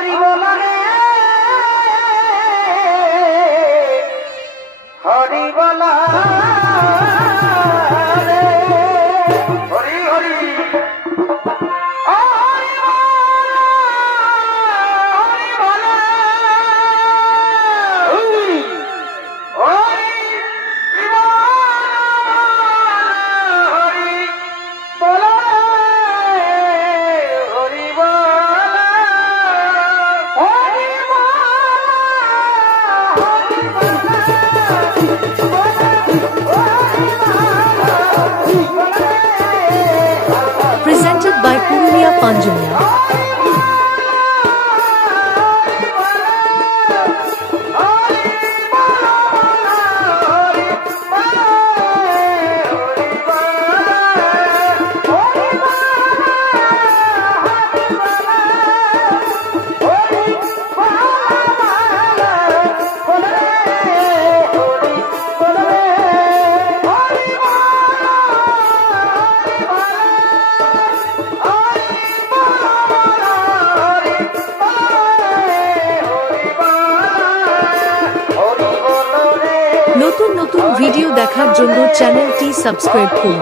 হরি বল রে হরি বল রে Hari Hari Presented by Purulia Panjumia. নতুন নতুন ভিডিও দেখার জন্য চ্যানেলটি সাবস্ক্রাইব করুন।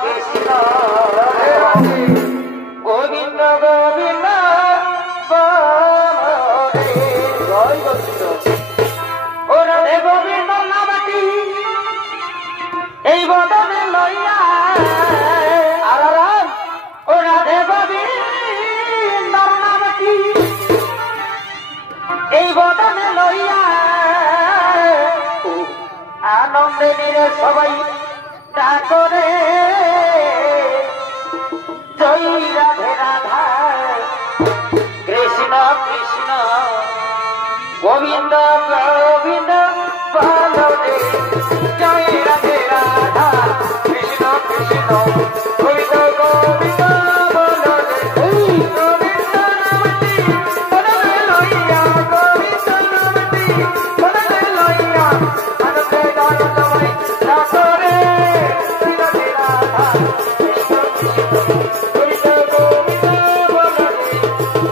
কৃষ্ণ গোবিন্দ গোবিন্দ জয় গোবিন্দ ও রাধে গোবিন্দ নামটি এই বদনে লইয়া আরাম ও রাধে গোবিন্দ নামটি এই বদনে লইয়া আনন্দে নিরে সবাই ডাকরে জয় রাধে রাধা কৃষ্ণ কৃষ্ণ গোবিন্দ গোবিন্দ বলদে জয় রাধে রাধা কৃষ্ণ কৃষ্ণ গোবিন্দ গোবিন্দ বলদে গোবিন্দ নামটি বদনে লইয়া গোবিন্দ নামটি বদনে লইয়া আনন্দে গান সবাই ডাকরে জয় রাধে রাধা কৃষ্ণ কৃষ্ণ গোবিন্দ গোবিন্দ বলদে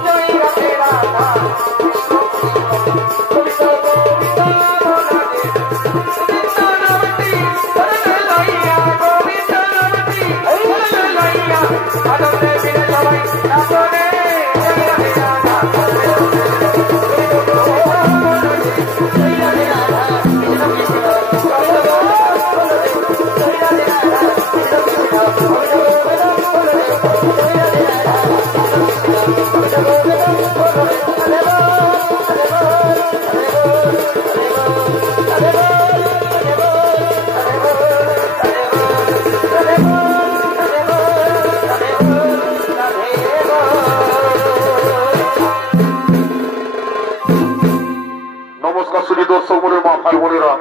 জয় রাধে রাধা কৃষ্ণ কৃষ্ণ গোবিন্দ গোবিন্দ বলদে গোবিন্দ নামটি বদনে লইয়া গোবিন্দ নামটি বদনে লইয়া আনন্দে বিনে সবাই ডাকরে জয় রাধে রাধা নমস্কার শুধু দর্শক মনের মা ভাই বোনেরা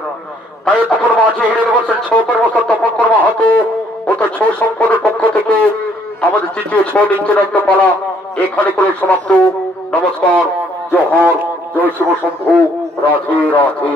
তাই তখন মাঝে হিরের বছর 6 বছর তখন কর্মা হতো ও তো 6 সম্পদের পক্ষ থেকে আমাদের তৃতীয় 6 নিচে রাখতে পালা এখানে করে সমাপ্ত। নমস্কার, জোহর, জয় শিব শম্ভু, রাধে রাধে।